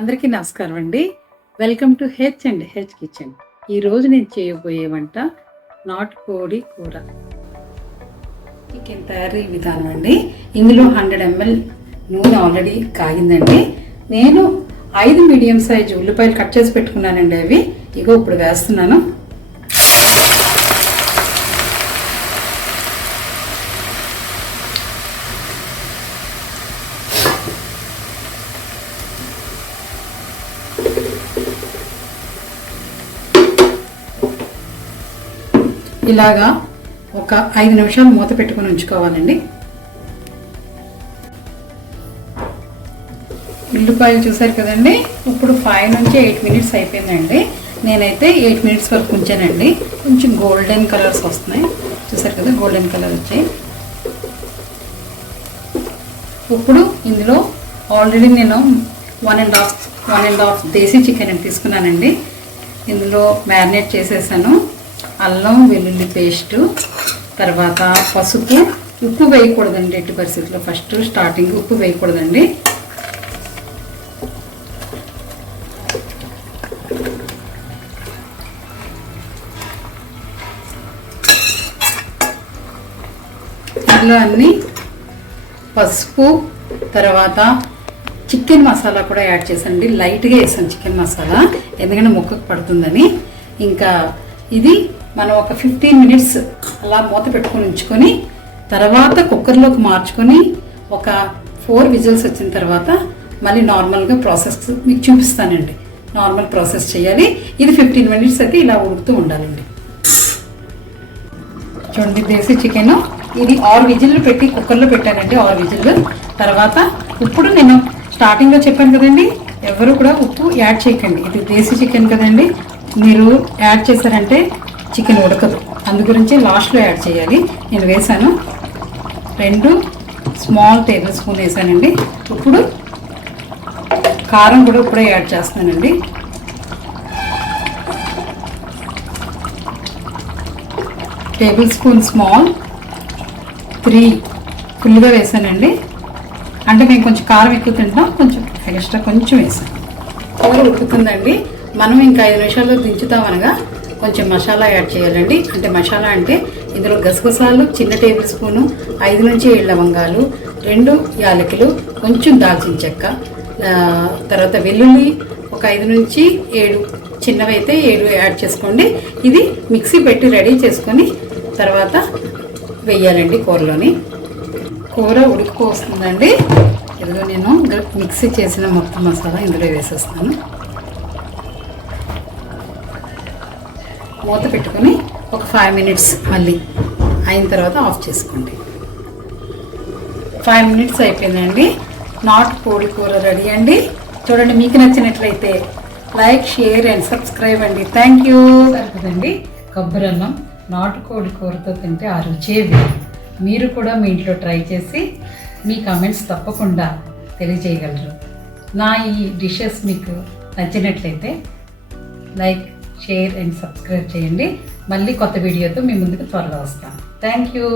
అందరికీ నమస్కారం అండి. Welcome to H kitchen. ఈరోజు నేను చేయబోయే వంట నాటుకోడి కూర. చికెన్ తయారీ విధానం అండి. ఇందులో 100 ml నూనె ఆల్రెడీ కాగిందండి. నేను 5 మీడియం సైజు ఉల్లిపాయలు కట్ చేసి పెట్టుకున్నానండి. అవి ఇగో ఇప్పుడు వేస్తున్నాను. ఇలాగా ఒక 5 నిమిషాలు మూత పెట్టుకుని ఉంచుకోవాలండి. ఉల్లిపాయలు చూసారు కదండి. ఇప్పుడు 5 నుంచి 8 మినిట్స్ అయిపోయిందండి. నేనైతే 8 మినిట్స్ వరకు ఉంచానండి. కొంచెం గోల్డెన్ కలర్స్ వస్తున్నాయి. చూసారు కదా, గోల్డెన్ కలర్ వచ్చాయి. ఇప్పుడు ఇందులో ఆల్రెడీ నేను 1.5 దేశీ చికెన్ తీసుకున్నానండి. ఇందులో మ్యారినేట్ చేసేసాను. అల్లం వెల్లుల్లి పేస్టు, తర్వాత పసుపు, ఉప్పు వేయకూడదండి ఎట్టి పరిస్థితుల్లో. ఫస్ట్ స్టార్టింగ్ ఉప్పు వేయకూడదండి. ఇందులో అన్ని పసుపు, తర్వాత చికెన్ మసాలా కూడా యాడ్ చేసండి. లైట్గా వేసాను చికెన్ మసాలా, ఎందుకంటే ముక్కకు పడుతుందని. ఇంకా ఇది మనం ఒక 15 మినిట్స్ అలా మూత పెట్టుకొని ఉంచుకొని తర్వాత కుక్కర్లోకి మార్చుకొని ఒక 4 విజిల్స్ వచ్చిన తర్వాత మళ్ళీ నార్మల్గా ప్రాసెస్ మీకు చూపిస్తానండి. నార్మల్ ప్రాసెస్ చేయాలి. ఇది 15 మినిట్స్ అయితే ఇలా ఉడుకుతూ ఉండాలండి. చూడండి, దేశీ చికెన్ ఇది 6 విజిల్లు పెట్టి కుక్కర్లో పెట్టానండి. 6 విజిల్లు తర్వాత ఇప్పుడు నేను స్టార్టింగ్లో చెప్పాను కదండి, ఎవరు కూడా ఉప్పు యాడ్ చేయకండి. ఇది దేశీ చికెన్ కదండి, మీరు యాడ్ చేశారంటే చికెన్ ఉడకదు. అందు గురించి లాస్ట్లో యాడ్ చేయాలి. నేను వేసాను. 2 స్మాల్ టేబుల్ స్పూన్ వేసానండి. ఇప్పుడు కారం కూడా ఇప్పుడే యాడ్ చేస్తున్నానండి. టేబుల్ స్పూన్ స్మాల్, 3 ఫుల్గా వేసానండి. అంటే మేము కొంచెం కారం ఎక్కువ తింటాం, కొంచెం ఎక్స్ట్రా కొంచెం వేసాను. కూర ఉడుకుతుందండి. మనం ఇంకా 5 నిమిషాల్లో దించుతామనగా కొంచెం మసాలా యాడ్ చేయాలండి. అంటే మసాలా అంటే ఇందులో గసగసాలు చిన్న టేబుల్ స్పూను, 5 నుంచి 7 లవంగాలు, 2 యాలకులు, కొంచెం దాల్చిన చెక్క, తర్వాత వెల్లుల్లి ఒక 5 నుంచి 7 చిన్నవి అయితే 7 యాడ్ చేసుకోండి. ఇది మిక్సీ పెట్టి రెడీ చేసుకొని తర్వాత వేయాలండి కూరలోని. కూర ఉడికిపోతుందండి. ఇదిగో నేను మిక్సీ చేసిన మొత్తం మసాలా ఇందులో వేసేస్తాను. మూత పెట్టుకొని ఒక 5 మినిట్స్ మళ్ళీ అయిన తర్వాత ఆఫ్ చేసుకోండి. 5 మినిట్స్ అయిపోయిందండి. నాటుకోడి కూర రెడీ అండి. చూడండి, మీకు నచ్చినట్లయితే లైక్, షేర్ అండ్ సబ్స్క్రైబ్ అండి. Thank you. కదండి, కొబ్బరి అన్నం నాటుకోడి కూరతో తింటే ఆ రుచే వేరు. మీరు కూడా మీ ఇంట్లో ట్రై చేసి మీ కామెంట్స్ తప్పకుండా తెలియజేయగలరు. నా ఈ డిషెస్ మీకు నచ్చినట్లయితే లైక్, షేర్ అండ్ సబ్స్క్రైబ్ చేయండి. మళ్ళీ కొత్త వీడియోతో మీ ముందుకు త్వరగా వస్తాను. Thank you.